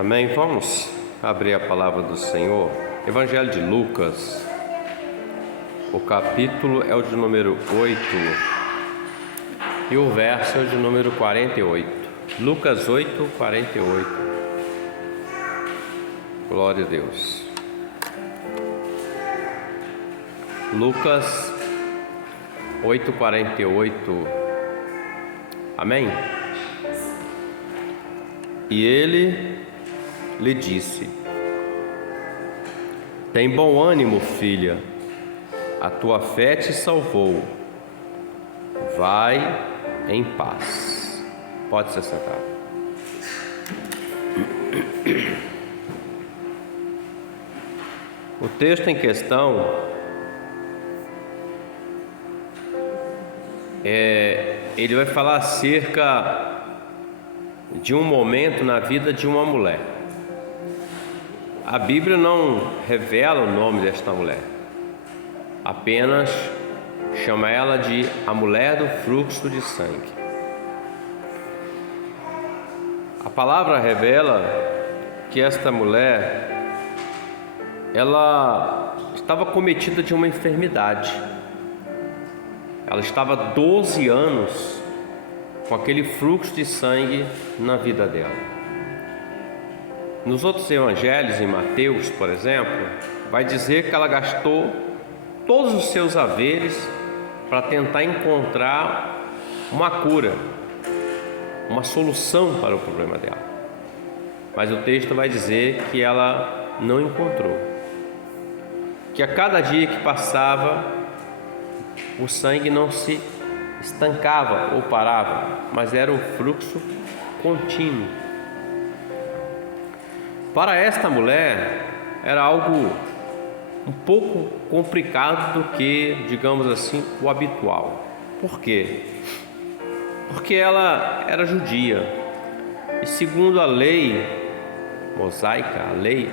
Amém? Vamos abrir a palavra do Senhor. Evangelho de Lucas, o capítulo é o de número 8 e o verso é o de número 48. Lucas 8, 48. Glória a Deus. Lucas 8, 48. Amém? E ele lhe disse: tem bom ânimo, filha, a tua fé te salvou. Vai em paz. Pode se sentar. O texto em questão ele vai falar acerca de um momento na vida de uma mulher. A Bíblia não revela o nome desta mulher, apenas chama ela de a mulher do fluxo de sangue. A palavra revela que esta mulher, ela estava cometida de uma enfermidade. Ela estava 12 anos com aquele fluxo de sangue na vida dela. Nos outros evangelhos, em Mateus, por exemplo, vai dizer que ela gastou todos os seus haveres para tentar encontrar uma cura, uma solução para o problema dela. Mas o texto vai dizer que ela não encontrou, que a cada dia que passava, o sangue não se estancava ou parava, mas era um fluxo contínuo. Para esta mulher era algo um pouco complicado do que, digamos assim, o habitual. Por quê? Porque ela era judia e, segundo a lei mosaica, a lei,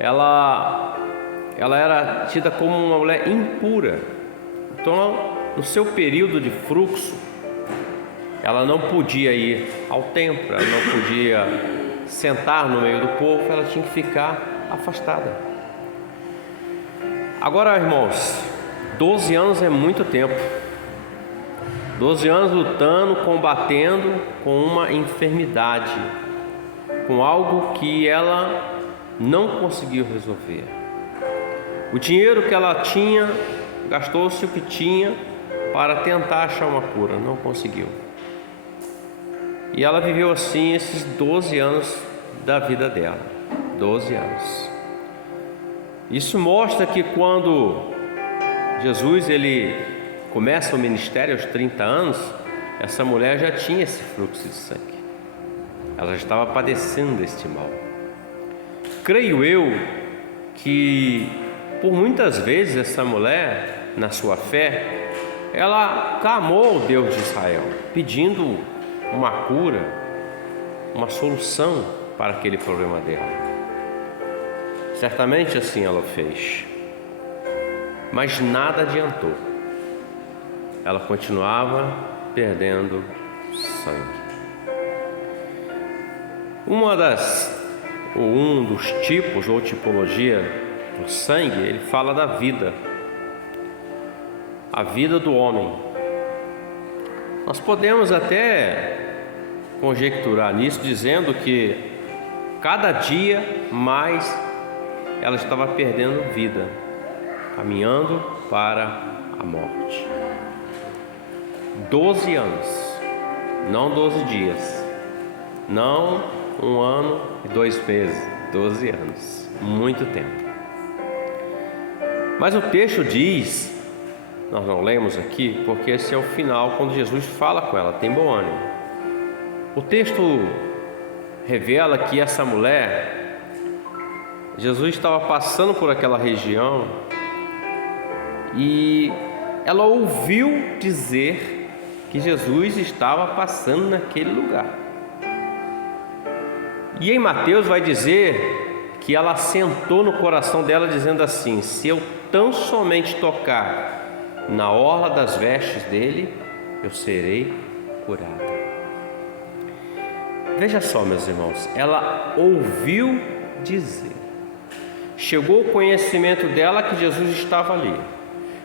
ela era tida como uma mulher impura. Então, no seu período de fluxo, ela não podia ir ao templo, ela não podia sentar no meio do povo, ela tinha que ficar afastada. Agora, irmãos, 12 anos é muito tempo. 12 anos lutando, combatendo com uma enfermidade, com algo que ela não conseguiu resolver. O dinheiro que ela tinha, gastou-se o que tinha para tentar achar uma cura, não conseguiu. E ela viveu assim esses 12 anos da vida dela. 12 anos. Isso mostra que quando Jesus ele começa o ministério aos 30 anos, essa mulher já tinha esse fluxo de sangue. Ela já estava padecendo deste mal. Creio eu que por muitas vezes essa mulher, na sua fé, ela clamou ao Deus de Israel, pedindo uma cura, uma solução para aquele problema dela. Certamente assim ela fez, mas nada adiantou. Ela continuava perdendo sangue. Um dos tipos ou tipologia do sangue, ele fala da vida, a vida do homem. Nós podemos até conjecturar nisso, dizendo que cada dia mais ela estava perdendo vida, caminhando para a morte. 12 anos, não 12 dias, não 1 ano e 2 meses, 12 anos, muito tempo. Mas o texto diz, nós não lemos aqui, porque esse é o final, quando Jesus fala com ela, tem bom ânimo. O texto revela que essa mulher, Jesus estava passando por aquela região e ela ouviu dizer que Jesus estava passando naquele lugar. E em Mateus vai dizer que ela sentou no coração dela dizendo assim: se eu tão somente tocar na orla das vestes dele, eu serei curada. veja só, meus irmãos, ela ouviu dizer, chegou o conhecimento dela que Jesus estava ali,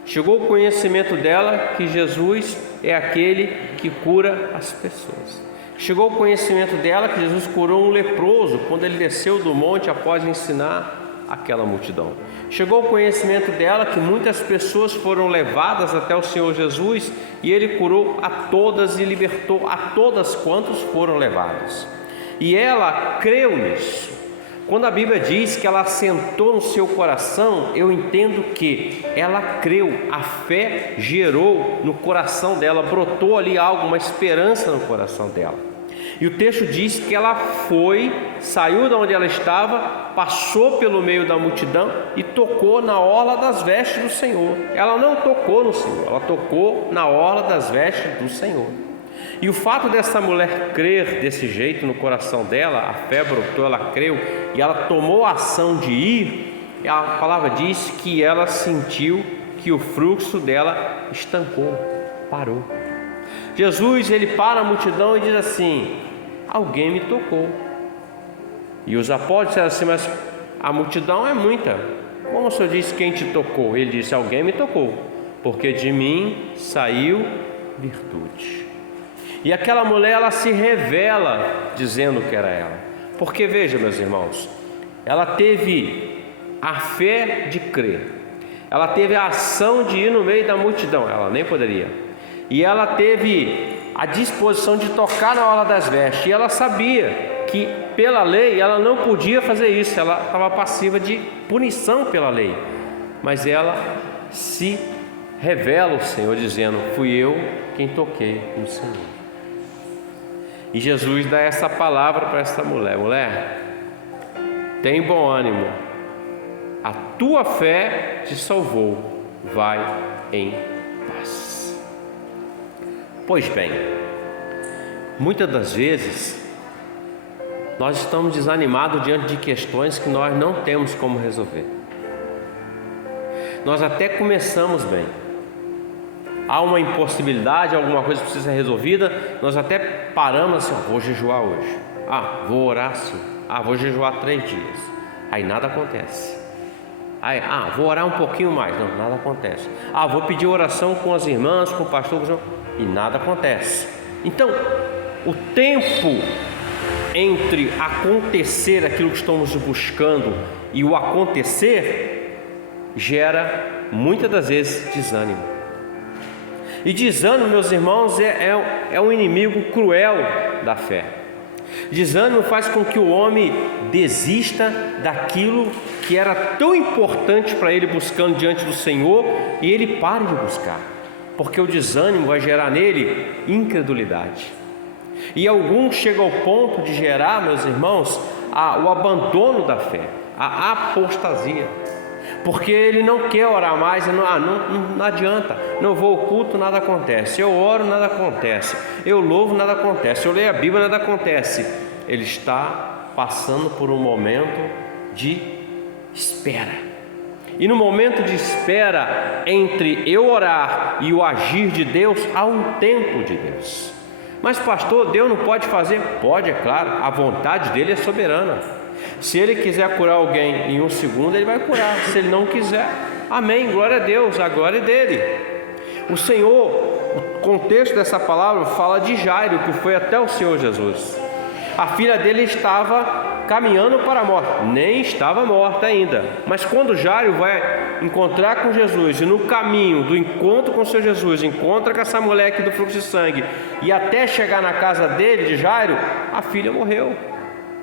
chegou o conhecimento dela que Jesus é aquele que cura as pessoas, chegou o conhecimento dela que Jesus curou um leproso quando ele desceu do monte após ensinar aquela multidão, chegou o conhecimento dela que muitas pessoas foram levadas até o Senhor Jesus e ele curou a todas e libertou a todas quantos foram levados, e ela creu nisso. Quando a Bíblia diz que ela assentou no seu coração, eu entendo que ela creu, a fé gerou no coração dela, brotou ali algo, uma esperança no coração dela. E o texto diz que ela saiu de onde ela estava, passou pelo meio da multidão e tocou na orla das vestes do Senhor. Ela não tocou no Senhor, ela tocou na orla das vestes do Senhor. E o fato dessa mulher crer desse jeito no coração dela, a fé brotou, ela creu e ela tomou a ação de ir, a palavra diz que ela sentiu que o fluxo dela estancou, parou. Jesus, ele para a multidão e diz assim: alguém me tocou. E os apóstolos disseram assim: mas a multidão é muita, como o Senhor disse quem te tocou? Ele disse: alguém me tocou, porque de mim saiu virtude. E aquela mulher, ela se revela dizendo que era ela, porque veja, meus irmãos, ela teve a fé de crer, ela teve a ação de ir no meio da multidão, ela nem poderia, e ela teve a disposição de tocar na orla das vestes, e ela sabia que pela lei ela não podia fazer isso, ela estava passiva de punição pela lei, mas ela se revela ao Senhor dizendo: fui eu quem toquei no Senhor. E Jesus dá essa palavra para essa mulher: mulher, tem bom ânimo, a tua fé te salvou, vai em paz. Pois bem, muitas das vezes nós estamos desanimados diante de questões que nós não temos como resolver. Nós até começamos bem, há uma impossibilidade, alguma coisa precisa ser resolvida, nós até paramos assim: vou jejuar hoje, vou orar assim, vou jejuar 3 dias, aí nada acontece. Aí, vou orar um pouquinho mais, não, nada acontece. Vou pedir oração com as irmãs, com o pastor, e nada acontece. Então, o tempo entre acontecer aquilo que estamos buscando e o acontecer gera muitas das vezes desânimo. E desânimo, meus irmãos, é um inimigo cruel da fé. Desânimo faz com que o homem desista daquilo que era tão importante para ele buscando diante do Senhor, e ele pare de buscar, porque o desânimo vai gerar nele incredulidade. E alguns chegam ao ponto de gerar, meus irmãos, o abandono da fé, a apostasia, porque ele não quer orar mais, não adianta, não vou ao culto, nada acontece, eu oro, nada acontece, eu louvo, nada acontece, eu leio a Bíblia, nada acontece. Ele está passando por um momento de espera, e no momento de espera entre eu orar e o agir de Deus, há um tempo de Deus. Mas pastor, Deus não pode fazer? Pode, é claro, a vontade dele é soberana. Se ele quiser curar alguém em 1 segundo, ele vai curar. Se ele não quiser, amém, glória a Deus, a glória é dele. O Senhor, o contexto dessa palavra fala de Jairo, que foi até o Senhor Jesus. A filha dele estava caminhando para a morte, nem estava morta ainda, mas quando Jairo vai encontrar com Jesus, e no caminho do encontro com o Senhor Jesus, encontra com essa mulher aqui do fluxo de sangue, e até chegar na casa dele, de Jairo, a filha morreu.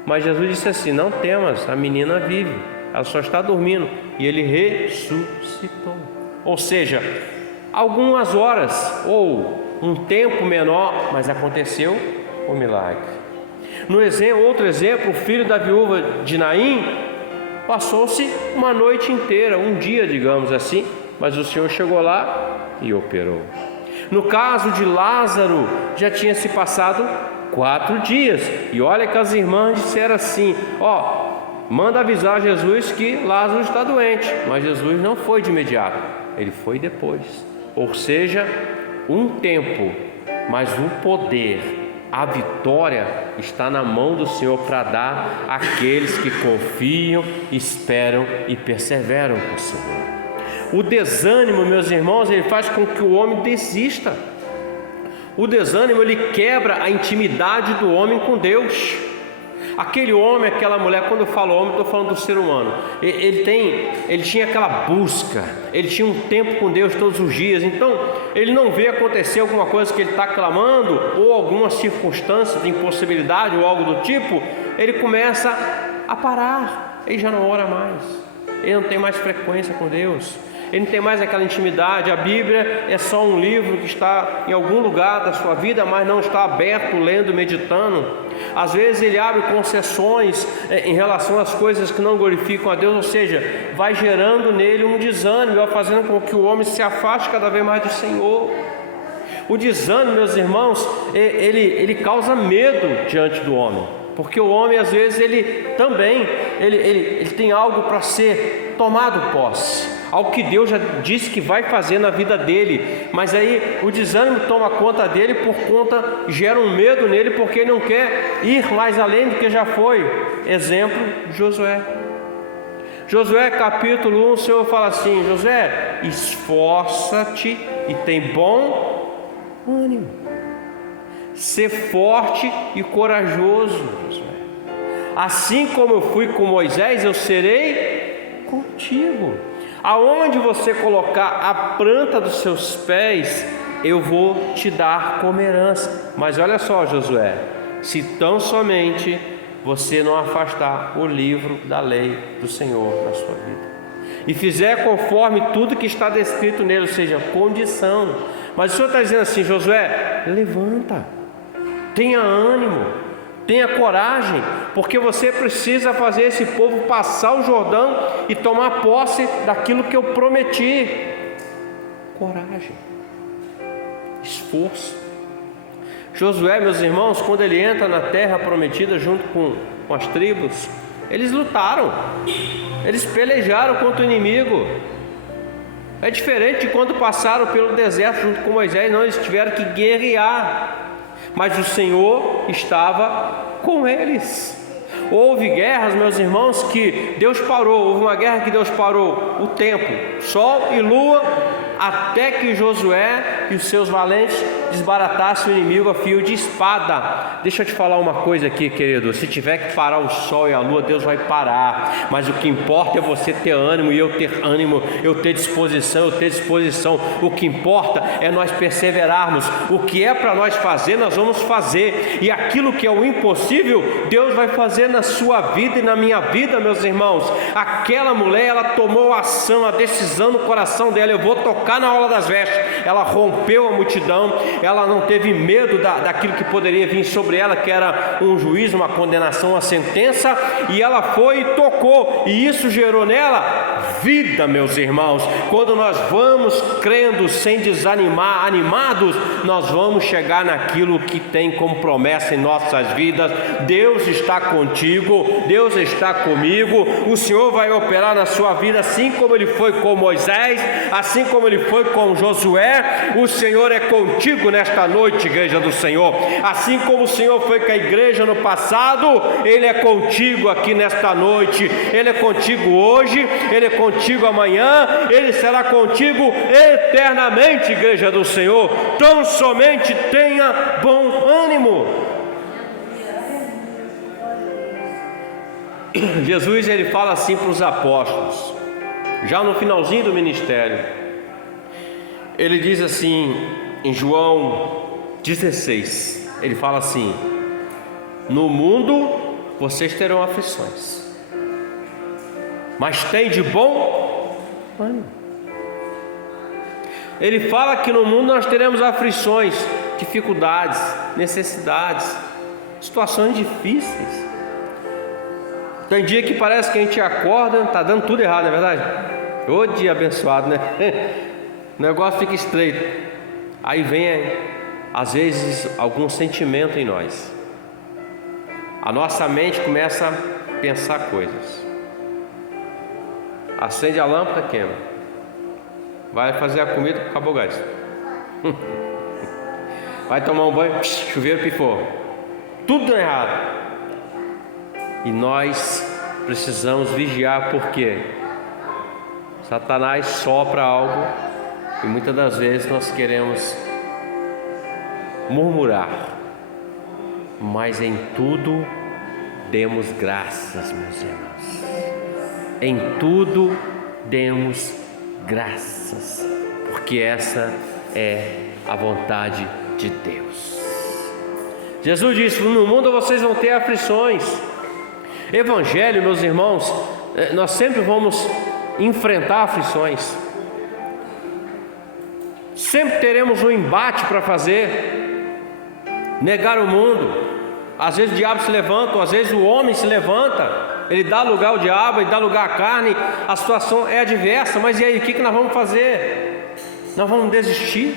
Mas Jesus disse assim: não temas, a menina vive, ela só está dormindo. E ele ressuscitou. Ou seja, algumas horas ou um tempo menor, mas aconteceu o milagre. Outro exemplo, o filho da viúva de Naim passou-se uma noite inteira, um dia, digamos assim, mas o Senhor chegou lá e operou. No caso de Lázaro, já tinha se passado 4 dias, e olha que as irmãs disseram assim: manda avisar Jesus que Lázaro está doente, mas Jesus não foi de imediato, ele foi depois. Ou seja, um tempo, mas o poder A vitória está na mão do Senhor para dar àqueles que confiam, esperam e perseveram com o Senhor. O desânimo, meus irmãos, ele faz com que o homem desista. O desânimo, ele quebra a intimidade do homem com Deus. Aquele homem, aquela mulher, quando eu falo homem, estou falando do ser humano. Ele tinha aquela busca, ele tinha um tempo com Deus todos os dias. Então, ele não vê acontecer alguma coisa que ele está clamando, ou alguma circunstância de impossibilidade, ou algo do tipo, ele começa a parar, ele já não ora mais, ele não tem mais frequência com Deus, ele não tem mais aquela intimidade. A Bíblia é só um livro que está em algum lugar da sua vida, mas não está aberto, lendo, meditando. Às vezes ele abre concessões em relação às coisas que não glorificam a Deus, ou seja, vai gerando nele um desânimo, vai fazendo com que o homem se afaste cada vez mais do Senhor. O desânimo, meus irmãos, ele causa medo diante do homem, porque o homem às vezes ele tem algo para ser tomado posse, algo que Deus já disse que vai fazer na vida dele, mas aí o desânimo toma conta dele, gera um medo nele, porque ele não quer ir mais além do que já foi. Exemplo, Josué. Josué capítulo 1, o Senhor fala assim: Josué, esforça-te e tem bom ânimo, ser forte e corajoso, Josué. Assim como eu fui com Moisés, eu serei contigo. Aonde você colocar a planta dos seus pés, eu vou te dar como herança. Mas olha só, Josué, se tão somente você não afastar o livro da lei do Senhor na sua vida, e fizer conforme tudo que está descrito nele, ou seja, condição. Mas o Senhor está dizendo assim: Josué, levanta, tenha ânimo, tenha coragem, porque você precisa fazer esse povo passar o Jordão e tomar posse daquilo que eu prometi. Coragem, esforço. Josué, meus irmãos, quando ele entra na terra prometida junto com as tribos, eles lutaram, eles pelejaram contra o inimigo. É diferente de quando passaram pelo deserto junto com Moisés. Não, eles tiveram que guerrear, mas o Senhor estava com eles. Houve guerras, meus irmãos, que Deus parou. Houve uma guerra que Deus parou o tempo, sol e lua, até que Josué e os seus valentes desbaratassem o inimigo a fio de espada. Deixa eu te falar uma coisa aqui, querido: se tiver que parar o sol e a lua, Deus vai parar, mas o que importa é você ter ânimo, e eu ter ânimo, eu ter disposição. O que importa é nós perseverarmos. O que é para nós fazer, nós vamos fazer, e aquilo que é o impossível, Deus vai fazer na sua vida e na minha vida, meus irmãos. Aquela mulher, ela tomou a ação, a decisão no coração dela: eu vou tocar na orla das vestes. Ela rompeu a multidão, ela não teve medo daquilo que poderia vir sobre ela, que era um juízo, uma condenação, uma sentença, e ela foi e tocou, e isso gerou nela vida, meus irmãos. Quando nós vamos crendo sem desanimar, animados, nós vamos chegar naquilo que tem como promessa em nossas vidas. Deus está contigo, Deus está comigo, o Senhor vai operar na sua vida, assim como Ele foi com Moisés, assim como Ele foi com Josué. O Senhor é contigo nesta noite, igreja do Senhor. Assim como o Senhor foi com a igreja no passado, Ele é contigo aqui nesta noite. Ele é contigo hoje, Ele é contigo amanhã, Ele será contigo eternamente, igreja do Senhor. Tão somente tenha bom ânimo. Jesus, ele fala assim para os apóstolos, já no finalzinho do ministério. Ele diz assim em João 16, ele fala assim: no mundo vocês terão aflições, mas tem de bom ânimo. Ele fala que no mundo nós teremos aflições, dificuldades, necessidades, situações difíceis. Tem dia que parece que a gente acorda, está dando tudo errado, não é verdade? Ô dia abençoado, né? O negócio fica estreito. Aí vem, às vezes, algum sentimento em nós. A nossa mente começa a pensar coisas. Acende a lâmpada, queima. Vai fazer a comida, acabou o gás. vai tomar um banho, chuveiro pifou, tudo errado. E nós precisamos vigiar, porque Satanás sopra algo e muitas das vezes nós queremos murmurar, mas em tudo demos graças, meus irmãos. Em tudo demos graças, porque essa é a vontade de Deus. Jesus disse: no mundo vocês vão ter aflições. Evangelho, meus irmãos, nós sempre vamos enfrentar aflições. Sempre teremos um embate para fazer. Negar o mundo. Às vezes o diabo se levanta, às vezes o homem se levanta. Ele dá lugar ao diabo, ele dá lugar à carne. A situação é adversa, mas e aí, o que nós vamos fazer? Nós vamos desistir?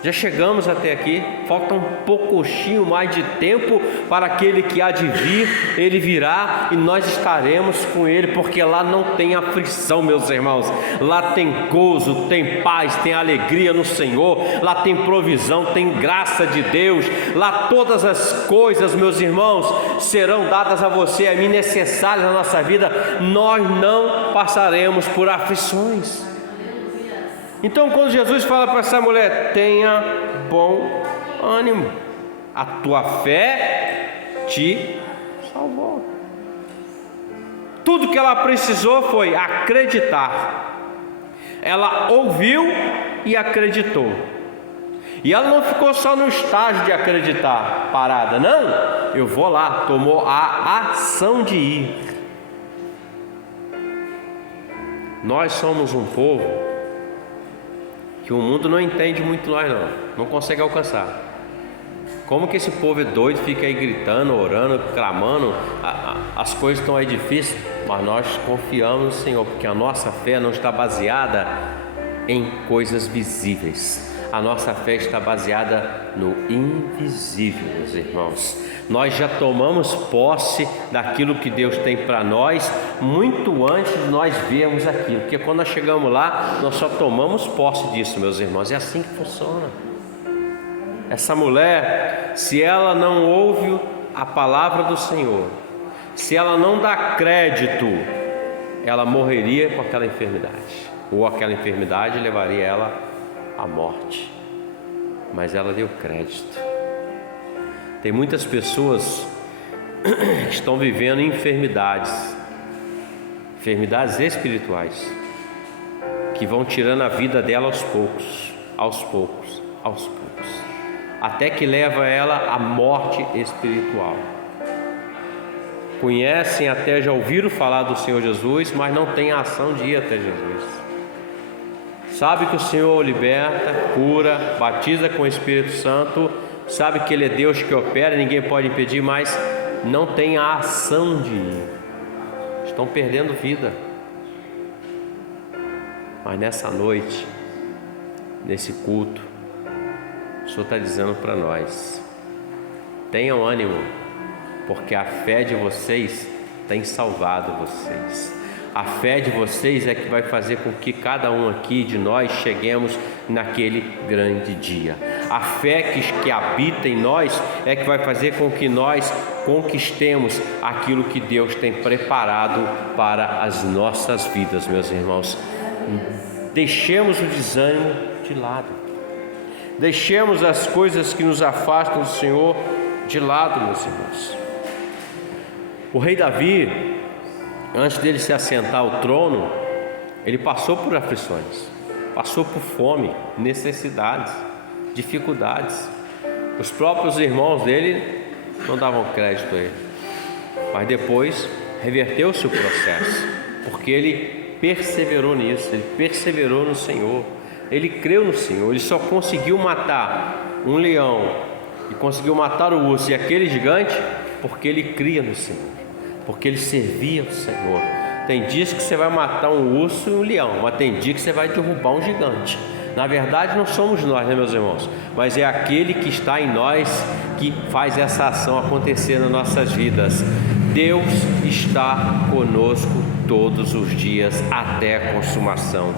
Já chegamos até aqui, falta um pouquinho mais de tempo para aquele que há de vir. Ele virá e nós estaremos com ele, porque lá não tem aflição, meus irmãos. Lá tem gozo, tem paz, tem alegria no Senhor. Lá tem provisão, tem graça de Deus. Lá todas as coisas, meus irmãos, serão dadas a você, a mim, necessárias na nossa vida. Nós não passaremos por aflições. Então, quando Jesus fala para essa mulher: tenha bom ânimo, a tua fé te salvou. Tudo que ela precisou foi acreditar. Ela ouviu e acreditou. E ela não ficou só no estágio de acreditar, parada, não. Eu vou lá, tomou a ação de ir. Nós somos um povo que o mundo não entende muito nós, não consegue alcançar. Como que esse povo é doido, fica aí gritando, orando, clamando, as coisas estão aí difíceis, mas nós confiamos no Senhor, porque a nossa fé não está baseada em coisas visíveis. A nossa fé está baseada no invisível, meus irmãos. Nós já tomamos posse daquilo que Deus tem para nós muito antes de nós vermos aquilo, porque quando nós chegamos lá, nós só tomamos posse disso, meus irmãos. É assim que funciona. Essa mulher, se ela não ouve a palavra do Senhor, se ela não dá crédito, ela morreria com aquela enfermidade, ou aquela enfermidade levaria ela à morte. Mas ela deu crédito. Tem muitas pessoas que estão vivendo enfermidades espirituais, que vão tirando a vida dela aos poucos, até que leva ela à morte espiritual. Conhecem, até já ouviram falar do Senhor Jesus, mas não têm a ação de ir até Jesus. Sabe que o Senhor liberta, cura, batiza com o Espírito Santo, sabe que Ele é Deus que opera, ninguém pode impedir, mas não tem a ação de ir. Estão perdendo vida. Mas nessa noite, nesse culto, o Senhor está dizendo para nós: tenham ânimo, porque a fé de vocês tem salvado vocês. A fé de vocês é que vai fazer com que cada um aqui de nós cheguemos naquele grande dia. A fé que habita em nós é que vai fazer com que nós conquistemos aquilo que Deus tem preparado para as nossas vidas, meus irmãos. Deixemos o desânimo de lado. Deixemos as coisas que nos afastam do Senhor de lado, meus irmãos. O rei Davi, antes dele se assentar ao trono, ele passou por aflições, passou por fome, necessidades, dificuldades. Os próprios irmãos dele não davam crédito a ele, mas depois reverteu-se o processo, porque ele perseverou nisso, ele perseverou no Senhor, ele creu no Senhor. Ele só conseguiu matar um leão e conseguiu matar o urso e aquele gigante porque ele cria no Senhor, porque ele servia ao Senhor. Tem dias que você vai matar um urso e um leão, mas tem dia que você vai derrubar um gigante. Na verdade não somos nós, né, meus irmãos? Mas é aquele que está em nós que faz essa ação acontecer nas nossas vidas. Deus está conosco todos os dias até a consumação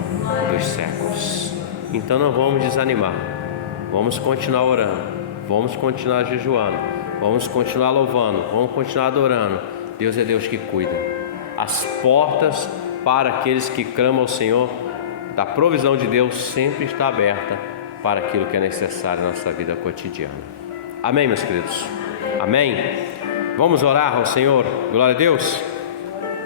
dos séculos. Então não vamos desanimar. vamos continuar orando, vamos continuar jejuando, vamos continuar louvando, vamos continuar adorando. Deus é Deus que cuida. As portas para aqueles que clamam ao Senhor, da provisão de Deus, sempre está aberta para aquilo que é necessário na nossa vida cotidiana. Amém, meus queridos? Amém? Vamos orar ao Senhor. Glória a Deus.